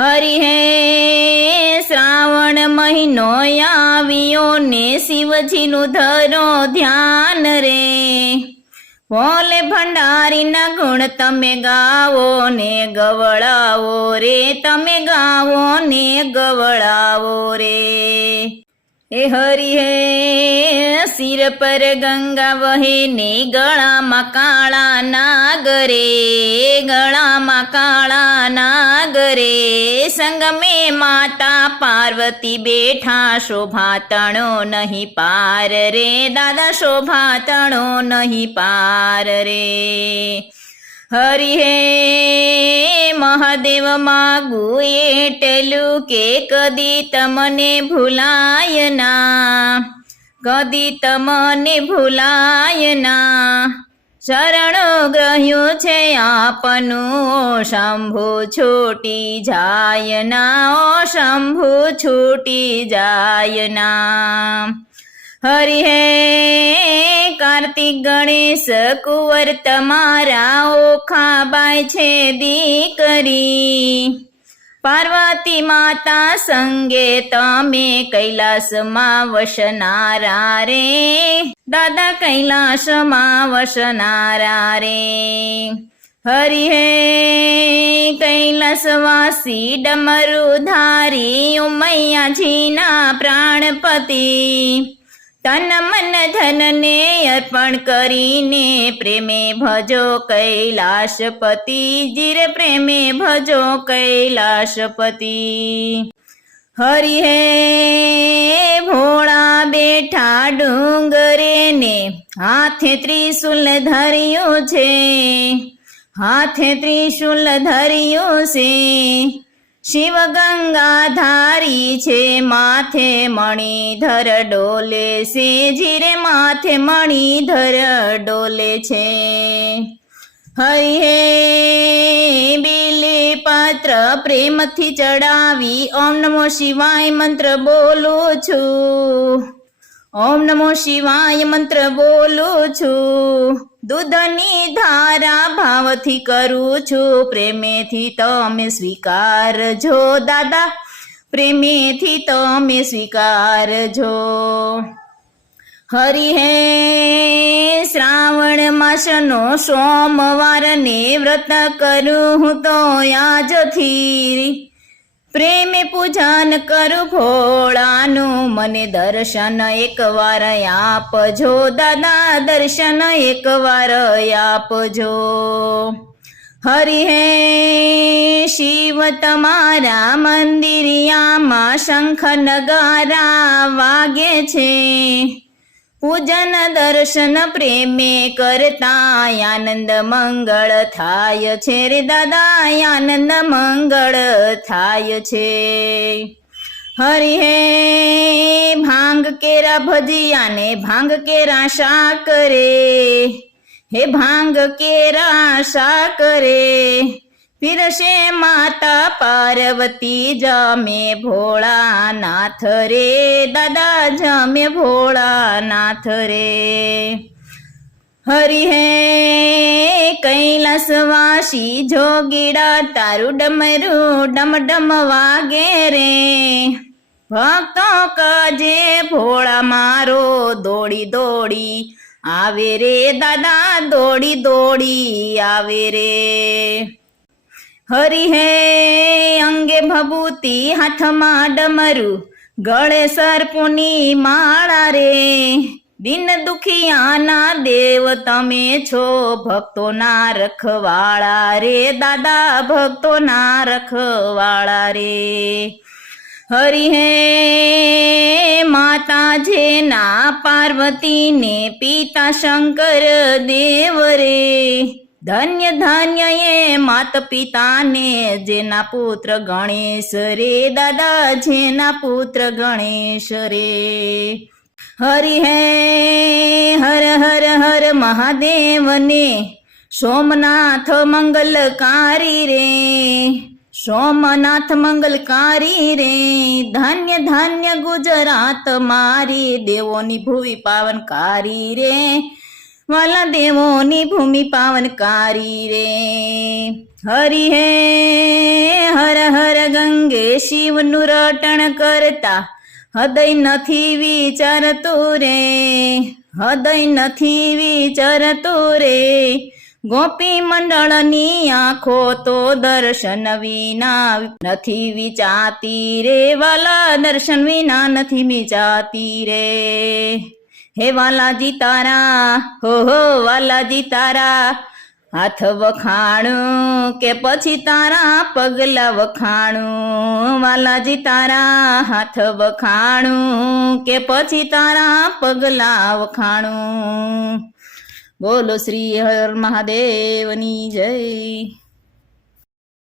હરિહે શ્રાવણ મહિનો આવ્યો ને શિવજીનું ધરો ધ્યાન રે. ભોલે ભંડારીના ગુણ તમે ગાવો ને ગવળાવો રે, તમે ગાવો ને ગવળાવો રે. હે હરિ હે સિર પર ગંગા વહે, ને ગળામાં કાળા નાગરે ગળામાં કાળા નાગરે સંગમે માતા પાર્વતી બેઠા શોભાતણો નહીં પાર રે. દાદા શોભાતણો નહીં પાર રે. હરિ હે મહાદેવ માગુ એટલું કે કદી તમને ભૂલાય ના? કદી તમને ભૂલાય ના? શરણો ગ્રહ્યું છે આપનું, શંભુ છૂટી જાય ના, ઓ શંભુ છૂટી જાય ના. હરિ હે કાર્તિક ગણેશ કુંવર તમારા ઓખા બાય છે દીકરી. પાર્વતી માતા સંગે તમે કૈલાસમાં વસનારા રે. દાદા કૈલાસમાં વસનારા રે. હરિ હે કૈલાસવાસી ડમરુ ધારી ઉમૈયાજીના પ્રાણપતિ. તન મન ધનને અર્પણ કરીને પ્રેમે ભજો કૈલાશપતિ. જીર પ્રેમે ભજો કૈલાશપતિ. હરિ હે ભોળા બેઠા ડુંગરે ને હાથે ત્રિશુલ ધર્યું છે. હાથે ત્રિશુલ ધર્યું છે. શિવ ગંગા ધારી છે, માથે મણિધર ડોલે છે, જીરે માથે મણિધર ડોલે છે. હરિ હે બિલી પાત્ર પ્રેમથી ચડાવી, ઓમ નમો શિવાય મંત્ર બોલું છું. ઓમ નમો શિવાય મંત્ર બોલું છું. દૂધની ધારા ભાવથી કરું છું. પ્રેમેથી તમે સ્વીકારજો દાદા. પ્રેમેથી તમે સ્વીકારજો હરિ હે, શ્રાવણ માસનો સોમવારને વ્રત કરું હું તો આજથી. પ્રેમે પૂજન કરું ભોળાનું મને દર્શન એકવાર આપજો, દાદા દર્શન એકવાર આપજો. હરિ હે શિવ, તમારા મંદિરિયામાં શંખ નગારા વાગે છે. પૂજન દર્શન પ્રેમે કરતા આનંદ મંગળ થાય છે રે દાદા આનંદ મંગળ થાય છે. હરિ હે, ભાંગ કેરા ભજીયાને ભાંગ કેરા શાક રે. હે ભાંગ કેરા શાક રે. પીરશે માતા પાર્વતી, જમે ભોળાનાથ રે. દાદા, જમે ભોળાનાથ રે. હરિ હે કૈલાસવાસી જોગીડા તારું ડમરું ડમ ડમ વાગે રે. ભક્તો કજે ભોળા મારો, દોડી દોડી આવે રે. દાદા, દોડી દોડી આવે રે. હરિ હે અંગે ભભૂતિ હાથમાં ડમરું, ગળે સરપુની માળા રે. દિન દુખિયાના દેવ તમે છો ભક્તોના રખવાળા રે, દાદા ભક્તોના રખવાળા રે. હરિ હે માતા જેના પાર્વતીને પિતા શંકર દેવ રે. ધન્ય ધન્ય એ માત પિતાને જેના પુત્ર ગણેશ રે દાદા જેના પુત્ર ગણેશ રે હરિ હે હર હર હર મહાદેવને સોમનાથ મંગલકારી રે સોમનાથ મંગલકારી રે ધન્ય ધન્ય ગુજરાત મારી દેવોની ભૂવિ પાવનકારી રે વાલા દેવોની ભૂમિ પાવનકારી રે. હરિ હે, હર હર ગંગે શિવનું રટણ કરતા હૃદય નથી વિચારતું રે, હૃદય નથી વિચારતું રે. ગોપી મંડળની આંખો તો દર્શન વિના નથી વિચાતી રે, વાલા દર્શન વિના નથી વિચાતી રે. હે વાલાજી તારા, હો હો, વાલાજી તારા, હાથ વખાણું કે પછી તારા પગલા વખાણું? વાલાજી તારા, હાથ વખાણું કે પછી તારા પગલા વખાણું? બોલો શ્રી હર મહાદેવની જય.